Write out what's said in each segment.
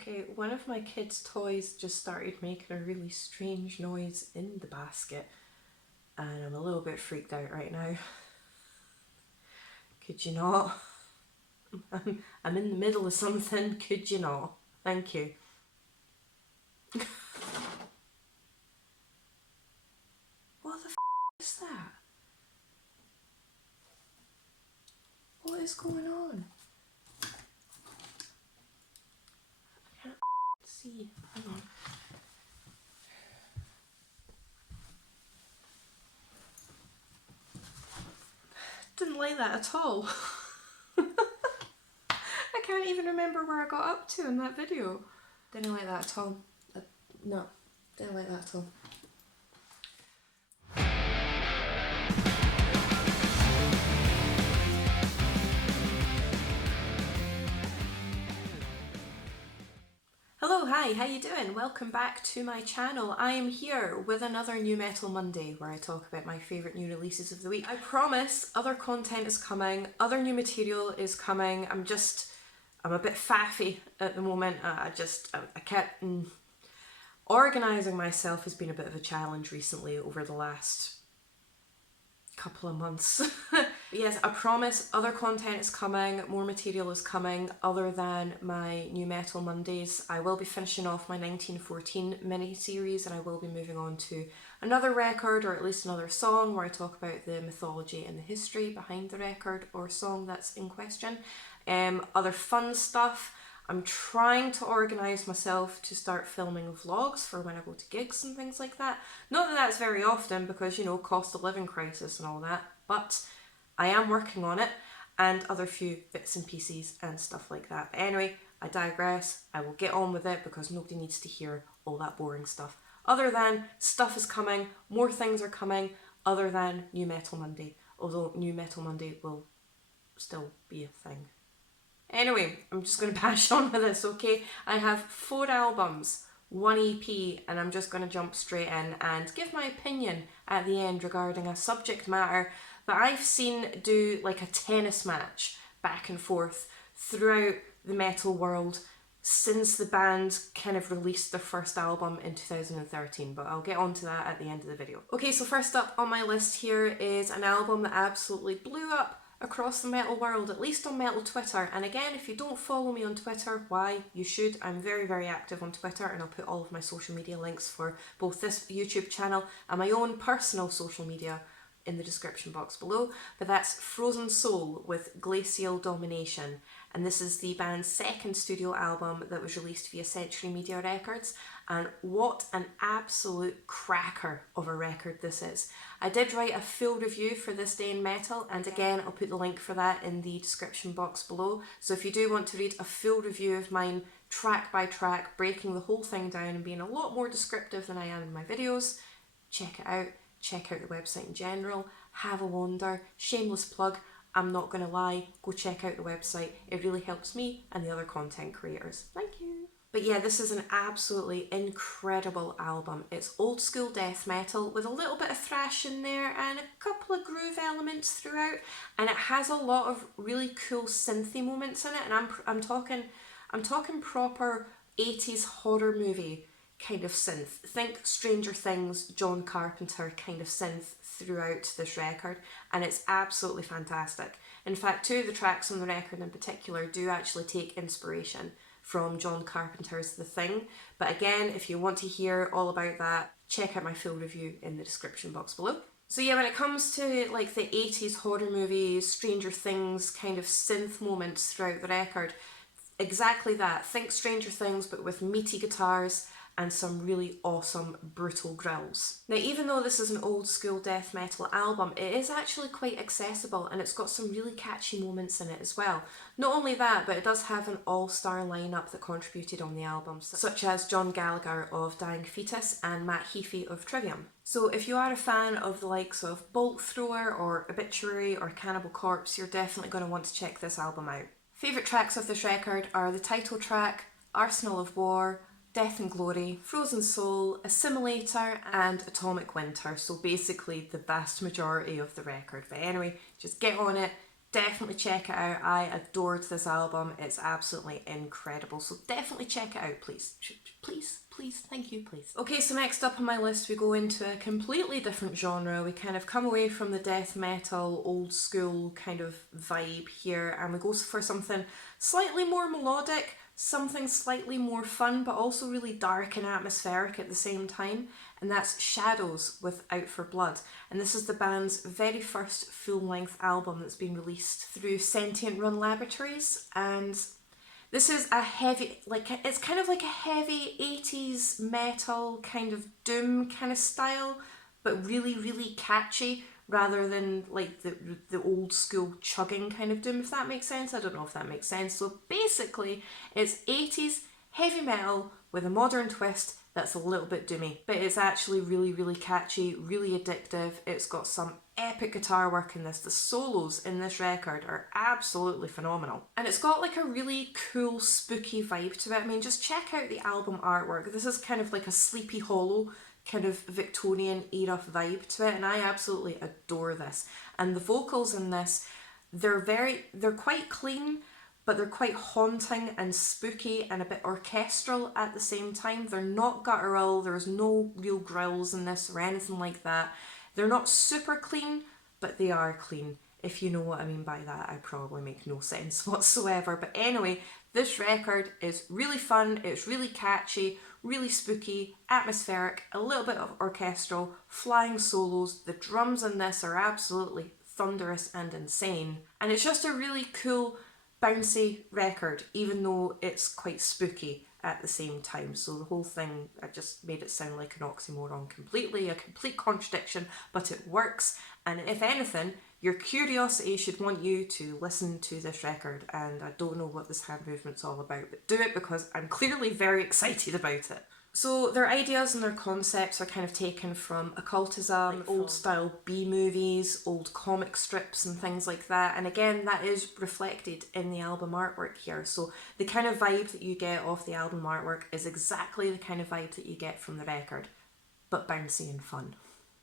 Okay, one of my kids' toys just started making a really strange noise in the basket, and I'm a little bit freaked out right now. Could you not? I'm in the middle of something, could you not? Thank you. What the f is that? What is going on? I can't see. Hang on. Didn't like that at all. I can't even remember where I got up to in that video. Didn't like that at all. No, didn't like that at all. Hello, hi, how you doing? Welcome back to my channel. I am here with another New Metal Monday where I talk about my favourite new releases of the week. I promise other content is coming, other new material is coming. I'm a bit faffy at the moment. I kept organising myself has been a bit of a challenge recently over the last couple of months. Yes, I promise other content is coming, more material is coming other than my New Metal Mondays. I will be finishing off my 1914 mini-series and I will be moving on to another record, or at least another song, where I talk about the mythology and the history behind the record or song that's in question. Other fun stuff. I'm trying to organise myself to start filming vlogs for when I go to gigs and things like that. Not that that's very often because, you know, cost of living crisis and all that, but I am working on it, and other few bits and pieces and stuff like that. But anyway, I digress. I will get on with it because nobody needs to hear all that boring stuff. Other than stuff is coming, more things are coming, other than New Metal Monday. Although New Metal Monday will still be a thing. Anyway, I'm just going to bash on with this, okay? I have 4 albums, 1 EP, and I'm just going to jump straight in and give my opinion at the end regarding a subject matter that I've seen do like a tennis match back and forth throughout the metal world since the band kind of released their first album in 2013, but I'll get onto that at the end of the video. Okay, so first up on my list here is an album that absolutely blew up across the metal world, at least on metal Twitter. And again, if you don't follow me on Twitter, why? You should. I'm very, very active on Twitter, and I'll put all of my social media links for both this YouTube channel and my own personal social media in the description box below. But that's Frozen Soul with Glacial Domination. And this is the band's second studio album that was released via Century Media Records. And what an absolute cracker of a record this is. I did write a full review for This Day in Metal, and again I'll put the link for that in the description box below. So if you do want to read a full review of mine, track by track, breaking the whole thing down and being a lot more descriptive than I am in my videos, check it out. Check out the website in general, have a wander, shameless plug, I'm not going to lie, go check out the website, it really helps me and the other content creators. Thank you. But yeah, this is an absolutely incredible album. It's old school death metal with a little bit of thrash in there and a couple of groove elements throughout, and it has a lot of really cool synthy moments in it, and I'm talking proper 80s horror movie kind of synth. Think Stranger Things, John Carpenter kind of synth throughout this record, and it's absolutely fantastic. In fact, 2 of the tracks on the record in particular do actually take inspiration from John Carpenter's The Thing. But again, if you want to hear all about that, check out my full review in the description box below. So yeah, when it comes to like the 80s horror movies, Stranger Things kind of synth moments throughout the record, exactly that. Think Stranger Things but with meaty guitars and some really awesome brutal growls. Now, even though this is an old school death metal album, it is actually quite accessible, and it's got some really catchy moments in it as well. Not only that, but it does have an all-star lineup that contributed on the album, such as John Gallagher of Dying Fetus and Matt Heafy of Trivium. So if you are a fan of the likes of Bolt Thrower or Obituary or Cannibal Corpse, you're definitely going to want to check this album out. Favourite tracks of this record are the title track, Arsenal of War, Death and Glory, Frozen Soul, Assimilator and Atomic Winter, so basically the vast majority of the record. But anyway, just get on it, definitely check it out. I adored this album. It's absolutely incredible. So definitely check it out, please. Please, thank you, please. Okay, so next up on my list we go into a completely different genre. We kind of come away from the death metal, old school kind of vibe here, and we go for something slightly more melodic, something slightly more fun, but also really dark and atmospheric at the same time. And that's Shadows with Out for Blood. And this is the band's very first full-length album that's been released through Sentient Run Laboratories. And this is a heavy, it's kind of like a heavy 80s metal kind of doom kind of style, but really, really catchy rather than like the old school chugging kind of doom, if that makes sense. I don't know if that makes sense. So basically, it's 80s heavy metal with a modern twist that's a little bit doomy, but it's actually really, really catchy, really addictive. It's got some epic guitar work in this. The solos in this record are absolutely phenomenal. And it's got like a really cool, spooky vibe to it. I mean, just check out the album artwork. This is kind of like a Sleepy Hollow kind of Victorian era vibe to it, and I absolutely adore this. And the vocals in this, they're quite clean, but they're quite haunting and spooky and a bit orchestral at the same time. They're not guttural, there's no real growls in this or anything like that. They're not super clean, but they are clean. If you know what I mean by that, I probably make no sense whatsoever. But anyway, this record is really fun, it's really catchy, really spooky, atmospheric, a little bit of orchestral, flying solos. The drums in this are absolutely thunderous and insane. And it's just a really cool, bouncy record, even though it's quite spooky at the same time. So the whole thing, I just made it sound like an oxymoron completely, a complete contradiction, but it works. And if anything, your curiosity should want you to listen to this record. And I don't know what this hand movement's all about, but do it because I'm clearly very excited about it. So their ideas and their concepts are kind of taken from occultism, old style B-movies, old comic strips and things like that. And again, that is reflected in the album artwork here. So the kind of vibe that you get off the album artwork is exactly the kind of vibe that you get from the record, but bouncy and fun.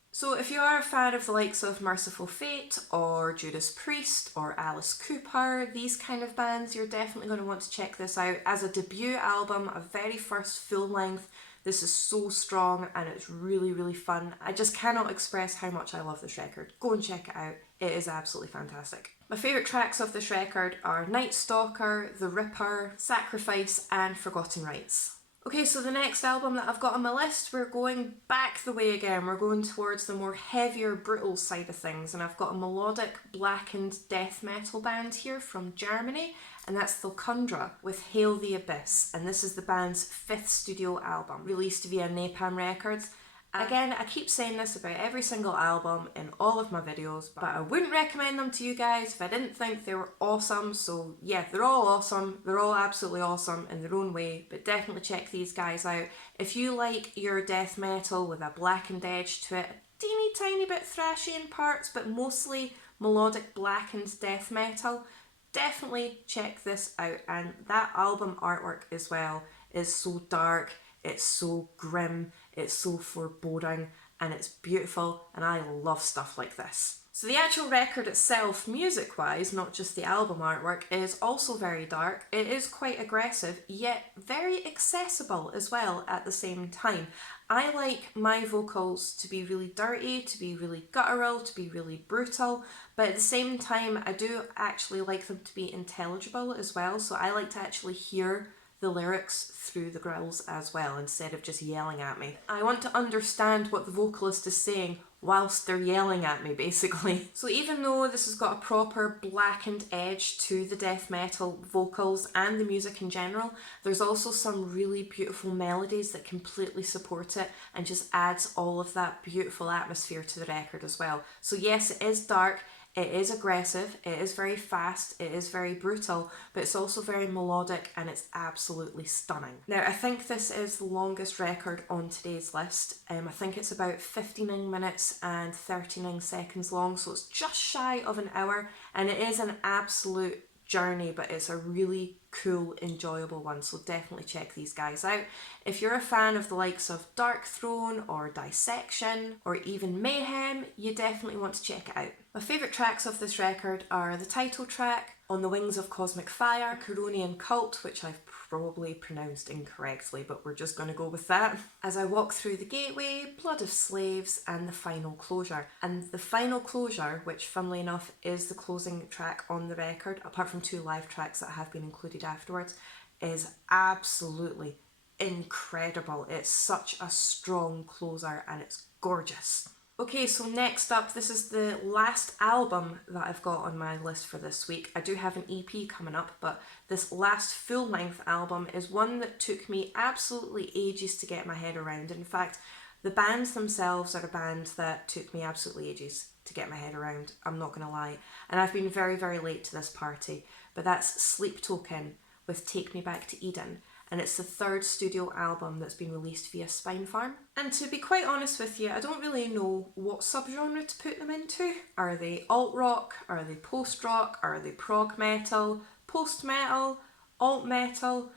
So if you are a fan of the likes of Merciful Fate or Judas Priest or Alice Cooper, these kind of bands, you're definitely going to want to check this out. As a debut album, a very first full length, this is so strong and it's really, really fun. I just cannot express how much I love this record. Go and check it out. It is absolutely fantastic. My favourite tracks of this record are Night Stalker, The Ripper, Sacrifice and Forgotten Rights. Okay, so the next album that I've got on my list, we're going back the way again. We're going towards the more heavier, brutal side of things. And I've got a melodic, blackened death metal band here from Germany. And that's Thulcandra with Hail the Abyss. And this is the band's 5th studio album, released via Napalm Records. Again, I keep saying this about every single album in all of my videos, but I wouldn't recommend them to you guys if I didn't think they were awesome. So yeah, they're all awesome. They're all absolutely awesome in their own way, but definitely check these guys out. If you like your death metal with a blackened edge to it, a teeny tiny bit thrashy in parts, but mostly melodic blackened death metal, definitely check this out. And that album artwork as well is so dark, it's so grim, it's so foreboding, and it's beautiful, and I love stuff like this. So the actual record itself, music-wise, not just the album artwork, is also very dark. It is quite aggressive, yet very accessible as well at the same time. I like my vocals to be really dirty, to be really guttural, to be really brutal, but at the same time I do actually like them to be intelligible as well, so I like to actually hear the lyrics through the growls as well, instead of just yelling at me. I want to understand what the vocalist is saying whilst they're yelling at me, basically. So even though this has got a proper blackened edge to the death metal vocals and the music in general, there's also some really beautiful melodies that completely support it and just adds all of that beautiful atmosphere to the record as well. So yes, it is dark, it is aggressive, it is very fast, it is very brutal, but it's also very melodic and it's absolutely stunning. Now, I think this is the longest record on today's list. I think it's about 59 minutes and 39 seconds long, so it's just shy of an hour, and it is an absolute journey, but it's a really cool, enjoyable one, so definitely check these guys out. If you're a fan of the likes of Dark Throne or Dissection or even Mayhem, you definitely want to check it out. My favourite tracks of this record are the title track, On the Wings of Cosmic Fire, Coronian Cult, which I've probably pronounced incorrectly, but we're just going to go with that. As I Walk Through the Gateway, Blood of Slaves, and The Final Closure. And The Final Closure, which funnily enough is the closing track on the record, apart from 2 live tracks that have been included afterwards, is absolutely incredible. It's such a strong closer and it's gorgeous. Okay, so next up, this is the last album that I've got on my list for this week. I do have an EP coming up, but this last full-length album is one that took me absolutely ages to get my head around. In fact, the bands themselves are a band that took me absolutely ages to get my head around, I'm not gonna lie. And I've been very, very late to this party, but that's Sleep Token with Take Me Back to Eden. And it's the 3rd studio album that's been released via Spinefarm. And to be quite honest with you, I don't really know what subgenre to put them into. Are they alt-rock? Are they post-rock? Are they prog metal? Post-metal? Alt-metal?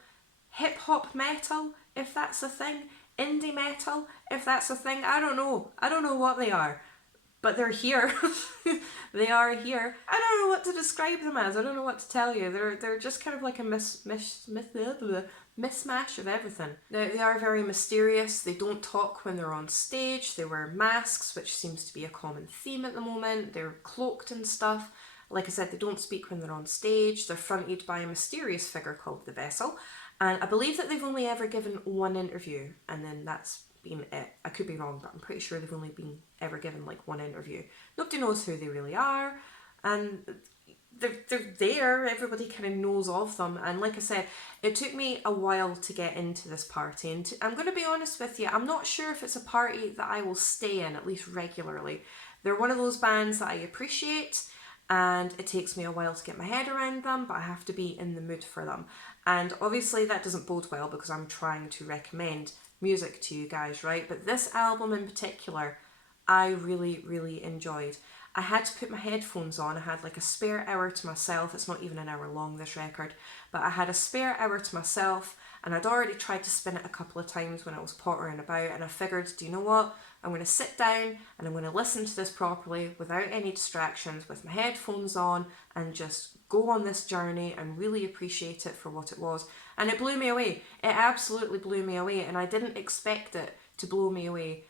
Hip-hop metal, if that's a thing? Indie metal, if that's a thing? I don't know. I don't know what they are. But they're here. They are here. I don't know what to describe them as. I don't know what to tell you. They're just kind of like a mismatch of everything. Now, they are very mysterious. They don't talk when they're on stage. They wear masks, which seems to be a common theme at the moment. They're cloaked and stuff. Like I said, they don't speak when they're on stage. They're fronted by a mysterious figure called The Vessel. And I believe that they've only ever given 1 interview, and then that's been it. I could be wrong, but I'm pretty sure they've only been ever given like 1 interview. Nobody knows who they really are, and they're there. Everybody kind of knows of them. And like I said, it took me a while to get into this party, and I'm going to be honest with you, I'm not sure if it's a party that I will stay in, at least regularly. They're one of those bands that I appreciate, and it takes me a while to get my head around them, but I have to be in the mood for them. And obviously that doesn't bode well because I'm trying to recommend music to you guys, right? But this album in particular, I really, really enjoyed. I had to put my headphones on. I had like a spare hour to myself. It's not even an hour long, this record, but I had a spare hour to myself, and I'd already tried to spin it a couple of times when I was pottering about, and I figured, do you know what? I'm going to sit down and I'm going to listen to this properly without any distractions, with my headphones on, and just go on this journey and really appreciate it for what it was. And it blew me away. It absolutely blew me away, and I didn't expect it to blow me away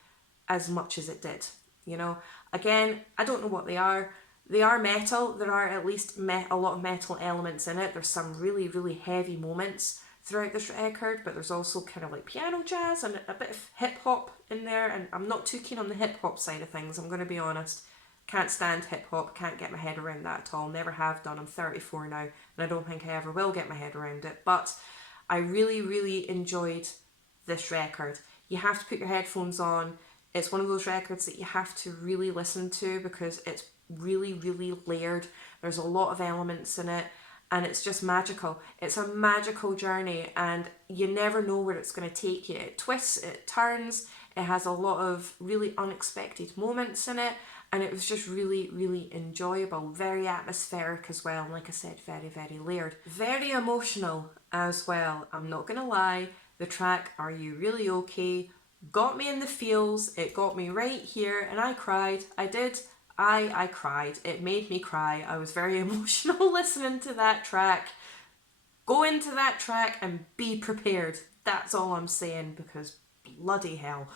as much as it did. You know, again, I don't know what they are. They are metal. There are at least a lot of metal elements in it. There's some really, really heavy moments throughout this record, but there's also kind of like piano jazz and a bit of hip hop in there. And I'm not too keen on the hip hop side of things, I'm going to be honest. Can't stand hip hop, can't get my head around that at all. Never have done. I'm 34 now, and I don't think I ever will get my head around it. But I really, really enjoyed this record. You have to put your headphones on. It's one of those records that you have to really listen to because it's really, really layered. There's a lot of elements in it, and it's just magical. It's a magical journey, and you never know where it's going to take you. It twists, it turns, it has a lot of really unexpected moments in it, and it was just really, really enjoyable. Very atmospheric as well, and like I said, very, very layered. Very emotional as well, I'm not going to lie. The track Are You Really Okay got me in the feels. It got me right here, and I cried. I did. I cried. It made me cry. I was very emotional listening to that track. Go into that track and be prepared. That's all I'm saying, because bloody hell.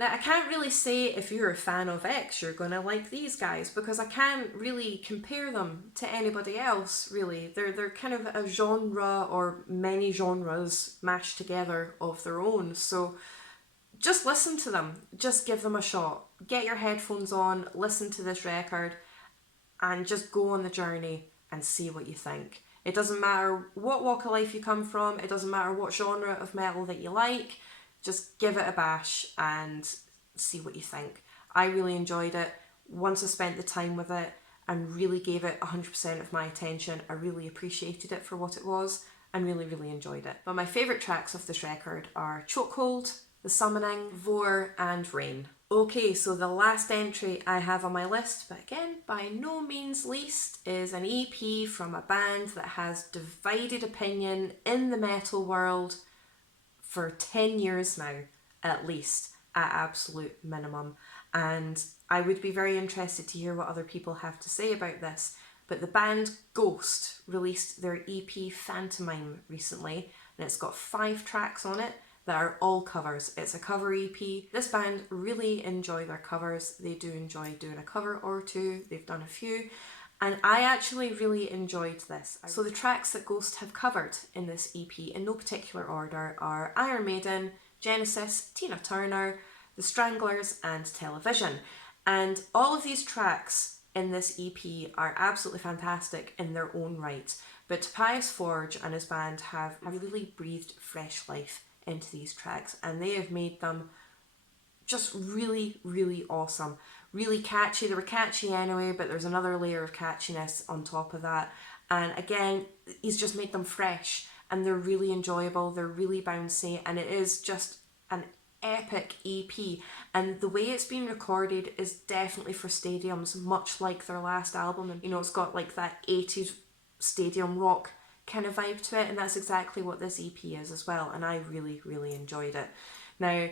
Now, I can't really say if you're a fan of X, you're going to like these guys, because I can't really compare them to anybody else, really. They're kind of a genre, or many genres mashed together of their own. So just listen to them. Just give them a shot. Get your headphones on, listen to this record, and just go on the journey and see what you think. It doesn't matter what walk of life you come from. It doesn't matter what genre of metal that you like. Just give it a bash and see what you think. I really enjoyed it. Once I spent the time with it and really gave it 100% of my attention, I really appreciated it for what it was and really, really enjoyed it. But my favourite tracks of this record are Chokehold, The Summoning, Vor, and Rain. Okay, so the last entry I have on my list, but again, by no means least, is an EP from a band that has divided opinion in the metal world for 10 years now, at least, at absolute minimum. And I would be very interested to hear what other people have to say about this. But the band Ghost released their EP Phantomime recently, and it's got 5 tracks on it that are all covers. It's a cover EP. This band really enjoy their covers. They do enjoy doing a cover or two. They've done a few. And I actually really enjoyed this. So the tracks that Ghost have covered in this EP, in no particular order, are Iron Maiden, Genesis, Tina Turner, The Stranglers, and Television. And all of these tracks in this EP are absolutely fantastic in their own right. But Tobias Forge and his band have really breathed fresh life into these tracks, and they have made them just really, really awesome. Really catchy. They were catchy anyway, but there's another layer of catchiness on top of that. And again, he's just made them fresh, and they're really enjoyable. They're really bouncy, and it is just an epic EP. And the way it's been recorded is definitely for stadiums, much like their last album. And you know, it's got like that 80s stadium rock kind of vibe to it, and that's exactly what this EP is as well. And I really, really enjoyed it. Now,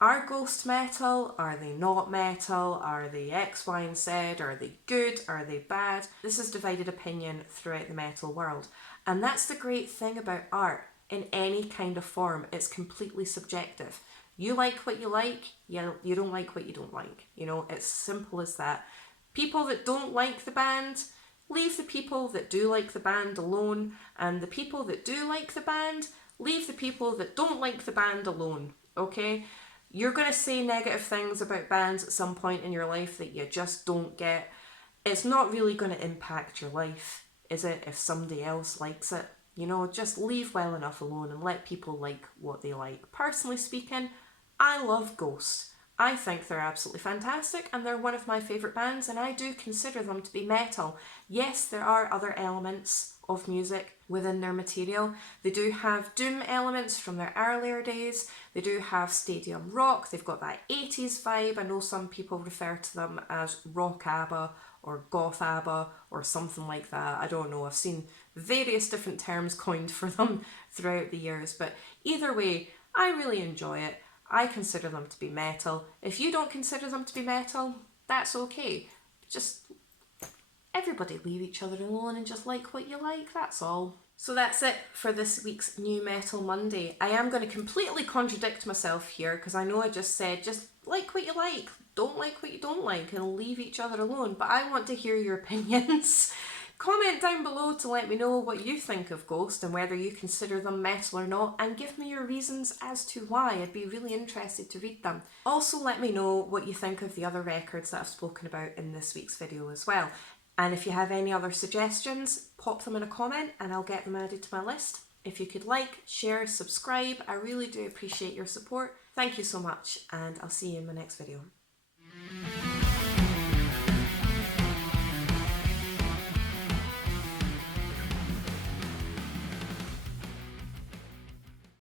are Ghost metal? Are they not metal? Are they X, Y, and Z? Are they good? Are they bad? This is divided opinion throughout the metal world. And that's the great thing about art in any kind of form. It's completely subjective. You like what you like, you don't like what you don't like. You know, it's simple as that. People that don't like the band, leave the people that do like the band alone. And the people that do like the band, leave the people that don't like the band alone. Okay? You're going to say negative things about bands at some point in your life that you just don't get. It's not really going to impact your life, is it, if somebody else likes it? You know, just leave well enough alone and let people like what they like. Personally speaking, I love Ghost. I think they're absolutely fantastic, and they're one of my favourite bands, and I do consider them to be metal. Yes, there are other elements of music within their material. They do have doom elements from their earlier days. They do have stadium rock. They've got that 80s vibe. I know some people refer to them as rock ABBA or goth ABBA or something like that. I don't know. I've seen various different terms coined for them throughout the years, but either way, I really enjoy it. I consider them to be metal. If you don't consider them to be metal, that's okay. Just everybody leave each other alone and just like what you like, that's all. So that's it for this week's New Metal Monday. I am going to completely contradict myself here because I know I just said just like what you like, don't like what you don't like, and leave each other alone. But I want to hear your opinions. Comment down below to let me know what you think of Ghost and whether you consider them metal or not, and give me your reasons as to why. I'd be really interested to read them. Also let me know what you think of the other records that I've spoken about in this week's video as well. And if you have any other suggestions, pop them in a comment and I'll get them added to my list. If you could like, share, subscribe, I really do appreciate your support. Thank you so much, and I'll see you in my next video.